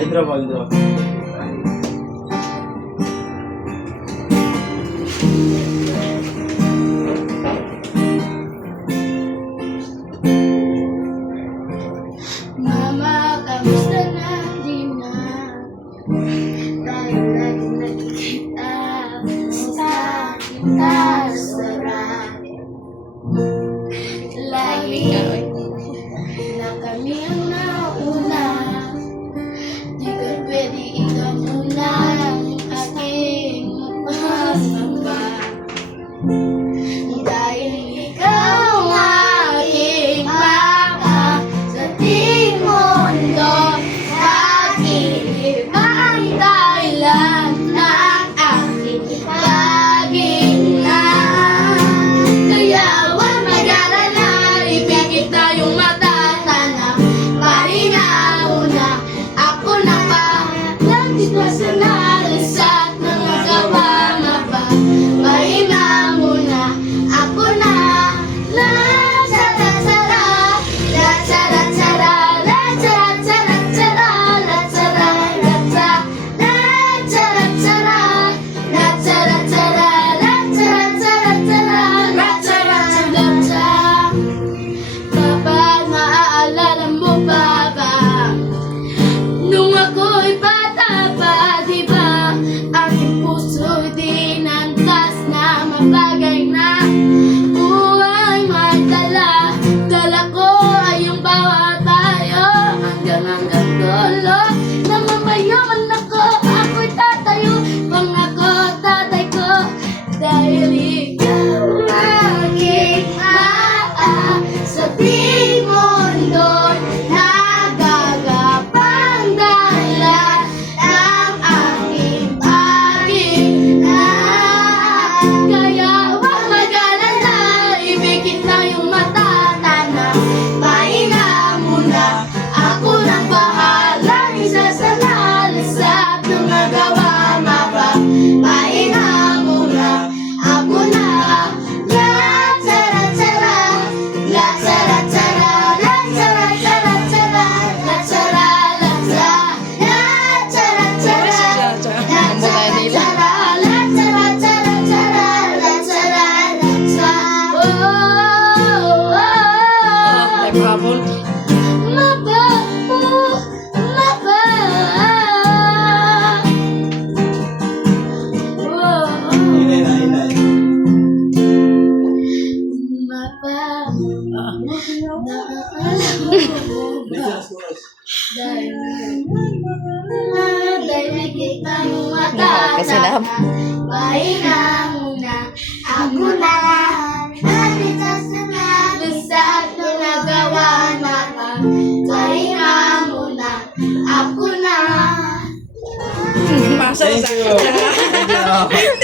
Intro po, intro. Mama, kamusta na? Di na tayo lagi nagkikita sa restaurant. Lagi na kami ang nauna. Di ka pwede ikaw muna ang aking mapasamba. Dahil ikaw ang aking maka sa ting mundo. Aking ibang dahilan ng aking kaginaan. Kaya huwag mag-alala, ipikit tayong matatana. Pahinga muna, ako na pa nagdidwasalan sa mga kawama pa. Pahinga muna, ako na la tsara tsara, la tsara tsara, la tsara tsara tsara, la tsara la tsara, la tsara tsara, la tsara tsara, la tsara tsara tsara, la tsara tsara tsara. Kapag maaalala mo pa ba nung ako'y bata pa, di ba? Aking puso'y dinantas na mabagay na buhay magdala. Dala ko ay yung bawat tayo hanggang dulo. Namamayaman ako, ako'y tatayo, pangako tatay ko. Dahil ikaw ang aking maa sa ting mundo'y nagagapang dahilan ng aking kaginaan. Kaya huwag mag-alala, ibigin tayong matatana. Pahinga muna, ako nang bahalang isasalasap ng nagawa mapa. Pahinga muna, ako na la tsara tsara, la tsara tsara, la tsara tsara tsara, la tsara la tsara, la tsara tsara, la tsara tsara, la tsara tsara tsara, la tsara la tsara. Oh, oh, Ay, oh. habol. Mapa, oh, mapa. Oh, Inay na, inay. mapa. Business course. Dahil kita mo Kasi na. pahinga muna, ako na nandito sa lahat ng nagawa natin. Pahinga muna, ako na. Pasok Thank sa you. Thank you.